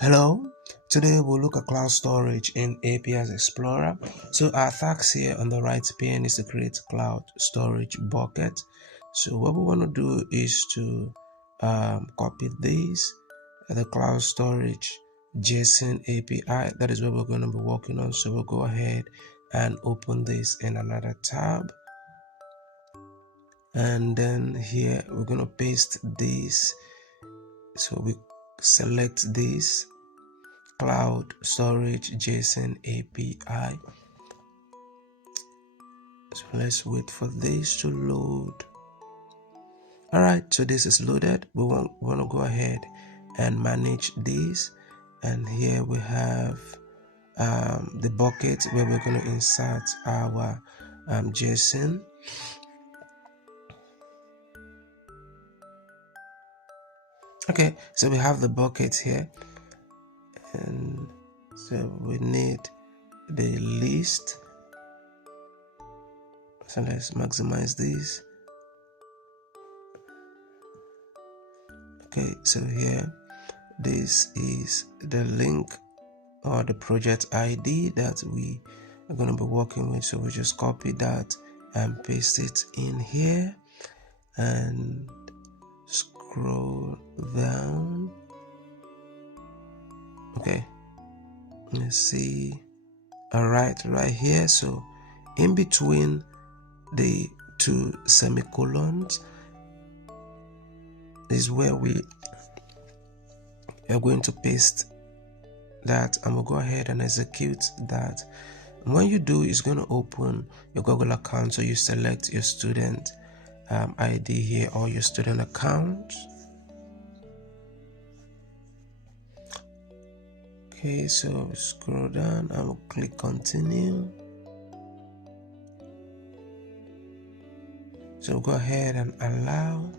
Hello, today we'll look at cloud storage in APIs Explorer. So our task here on the right pane is to create cloud storage bucket. So what we want to do is to copy this, the cloud storage JSON API. That is what we're going to be working on. So we'll go ahead and open this in another tab. And then here we're going to paste this. So we select this cloud storage JSON API. So let's wait for this to load. All right, so this is loaded. We want to go ahead and manage this, and here we have the bucket where we're going to insert our JSON. Okay, so we have the bucket here, and so we need the list. So let's maximize this. Okay, so here this is the link or the project ID that we are going to be working with. So we just copy that and paste it in here and scroll down. Okay, let's see. All right, right here. So in between the two semicolons is where we are going to paste that, and we'll go ahead and execute that. And when you do, it's going to open your Google account. So you select your student ID here or your student account. Okay, so scroll down and we'll click continue. So go ahead and allow.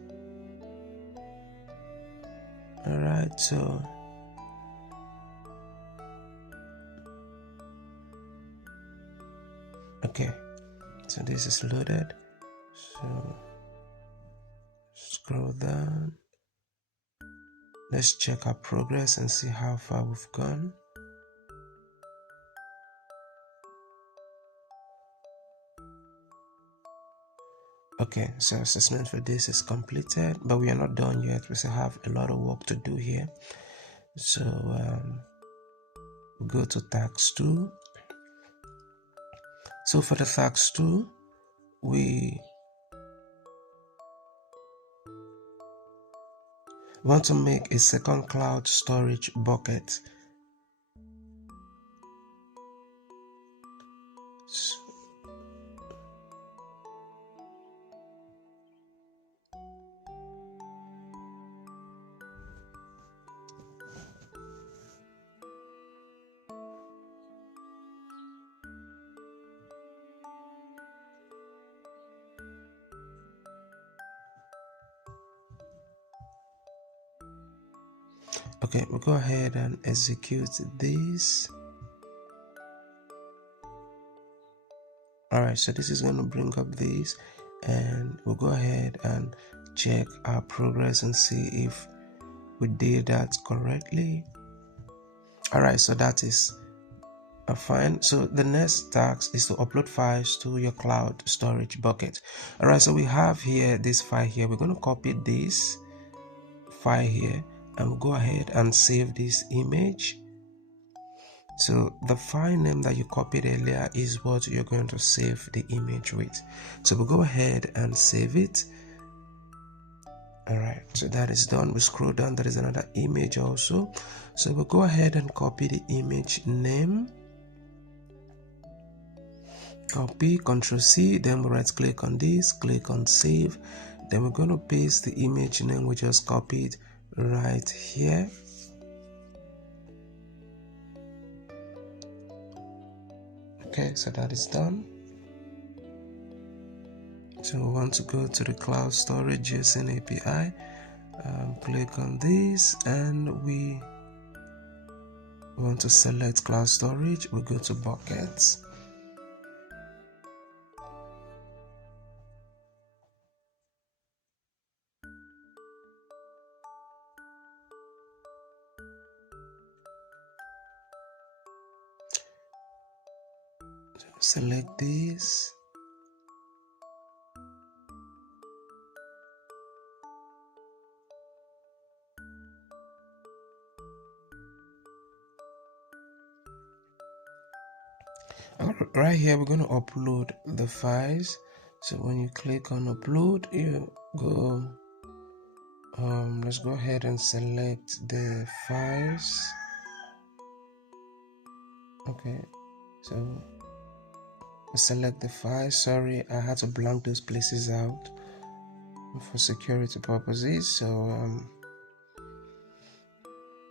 All right, so okay, so this is loaded. So scroll down. Let's check our progress and see how far we've gone. Okay, so assessment for this is completed, but we are not done yet. We still have a lot of work to do here. So we'll go to task 2. So for the task 2, we want to make a second cloud storage bucket. Okay, we'll go ahead and execute this. All right, so this is going to bring up this, and we'll go ahead and check our progress and see if we did that correctly. All right, so that is fine. So the next task is to upload files to your cloud storage bucket. All right, so we have here this file here. We're going to copy this file here and we'll go ahead and save this image. So the file name that you copied earlier is what you're going to save the image with. So we'll go ahead and save it. All right, so that is done. We scroll down, there is another image also. So we'll go ahead and copy the image name. Copy, Ctrl C, then we right click on this, click on save. Then we're going to paste the image name we just copied right here. Okay, so that is done. So we want to go to the cloud storage JSON API. Click on this and we want to select cloud storage. We go to buckets. So select this. Right here we're going to upload the files. So when you click on upload, you go let's go ahead and select the files. Okay, so select the file. Sorry, I had to blank those places out for security purposes. So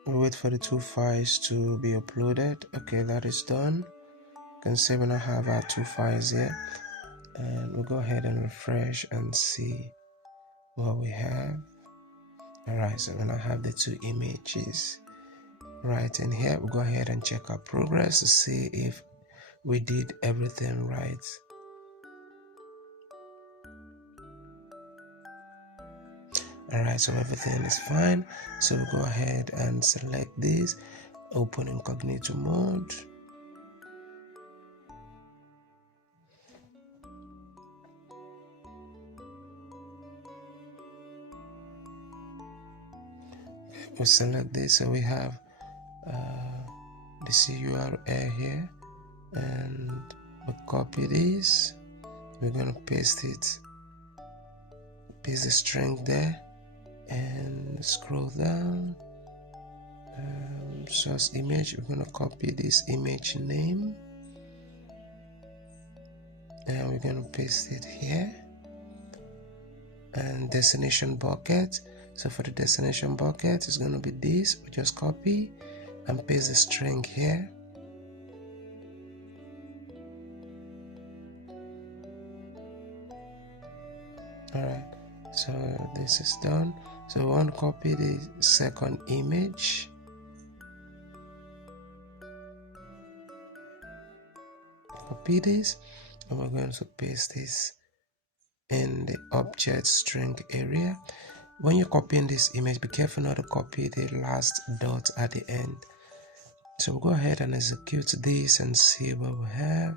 we'll wait for the two files to be uploaded. Okay, that is done. You can see when I have our two files here, and we'll go ahead and refresh and see what we have. Alright, so when I have the two images right in here, we'll go ahead and check our progress to see if we did everything right. Alright, so everything is fine. So we'll go ahead and select this, open incognito mode. We'll select this, so we have the URL here, and we'll copy this. We're going to paste it, paste the string there, and scroll down. Source image, we're going to copy this image name, and we're going to paste it here. And destination bucket, so for the destination bucket, it's going to be this. We just copy and paste the string here. Alright, so this is done. So we want to copy the second image. Copy this, and we're going to paste this in the object string area. When you're copying this image, be careful not to copy the last dot at the end. So we'll go ahead and execute this and see what we have.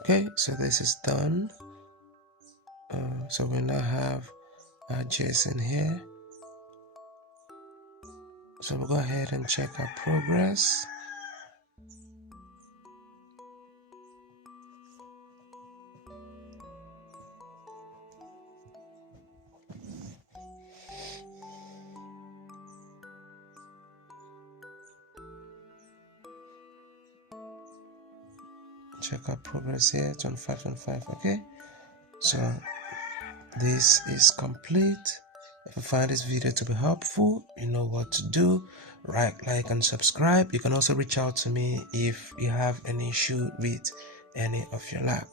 Okay, so this is done. So we now have our JSON here. So we'll go ahead and check our progress. Check our progress here, 25. Okay, so this is complete. If you find this video to be helpful, you know what to do. Like and subscribe. You can also reach out to me if you have any issue with any of your lab.